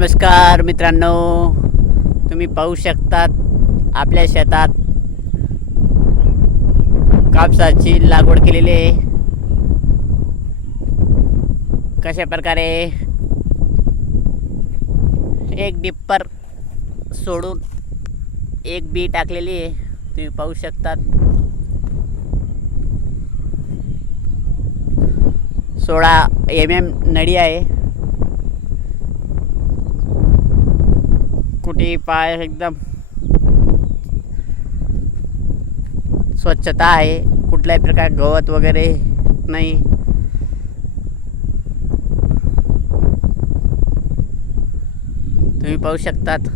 नमस्कार मित्रांनो, तुम्ही पाहू शकतात आपल्या शेतात कापसाची लागवड केलेली आहे. कशा प्रकारे एक डिप्पर सोडून एक बी टाकलेली आहे. तुम्ही पाहू शकतात 16 mm नळी आहे. कुठे पाय एकदम स्वच्छता आहे, कुठल्याही प्रकार गवत वगैरे नाही. तुम्ही पाहू शकतात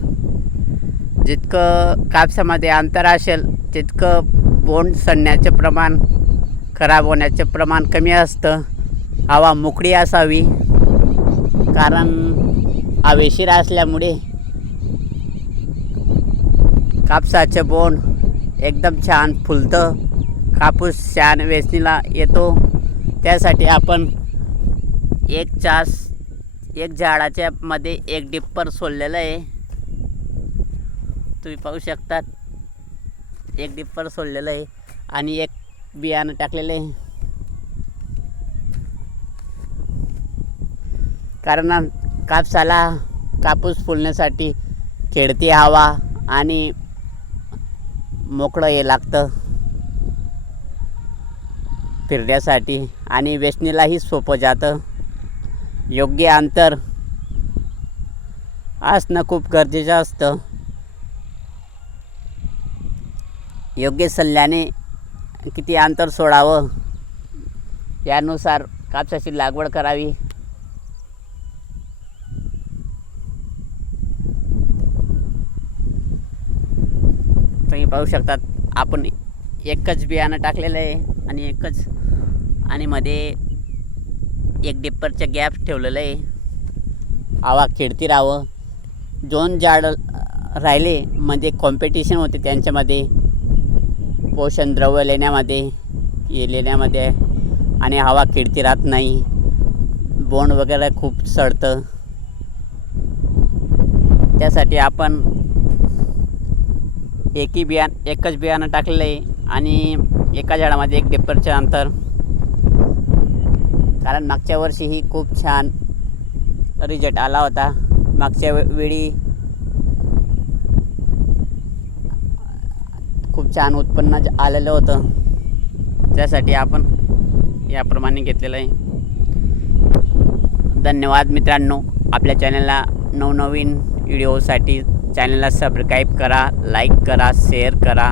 जितकं कापसामध्ये अंतर असेल तितकं बोंड सडण्याचे प्रमाण, खराब होण्याचे प्रमाण कमी असतं. हवा मोकळी असावी, कारण हवेशीर असल्यामुळे कापसाचं बोंड एकदम छान फुलतं, कापूस छान वेचणीला येतो. त्यासाठी आपण एक झाडाच्या मध्ये एक डिप्पर सोडलेलं आहे. तुम्ही पाहू शकतात एक डिप्पर सोडलेलं आहे आणि एक बियाणं टाकलेलं आहे. कारण कापसाला कापूस फुलण्यासाठी खेळती हवा आणि मोकळं हे लागतं फिरण्यासाठी, आणि वेचणीलाही सोपं जातं. योग्य अंतर असणं खूप गरजेचं असतं. योग्य सल्ल्याने किती अंतर सोडावं यानुसार कापसाची लागवड करावी. तुम्ही पाहू शकतात आपण एकच बियाणं टाकलेलं आहे आणि मध्ये एक डिप्परचं गॅप ठेवलेलं आहे. हवा खेळती राहावं. 2 झाड राहिले म्हणजे कॉम्पिटिशन होते त्यांच्यामध्ये, पोषण द्रव्य लेण्यामध्ये आणि हवा खेळती राहत नाही. बोंड वगैरे खूप सडतं. त्यासाठी आपण एकच बियाणं टाकलेलं आहे आणि एका झाडामध्ये एक डिप्परचं अंतर. कारण मागच्या वर्षीही खूप छान रिझल्ट आला होता. मागच्या वेळी खूप छान उत्पन्न आलेलं होतं. त्यासाठी आपण याप्रमाणे घेतलेलं आहे. धन्यवाद मित्रांनो. आपल्या चॅनलला नवनवीन व्हिडिओसाठी चॅनलला सबस्क्राईब करा, लाईक करा, शेअर करा.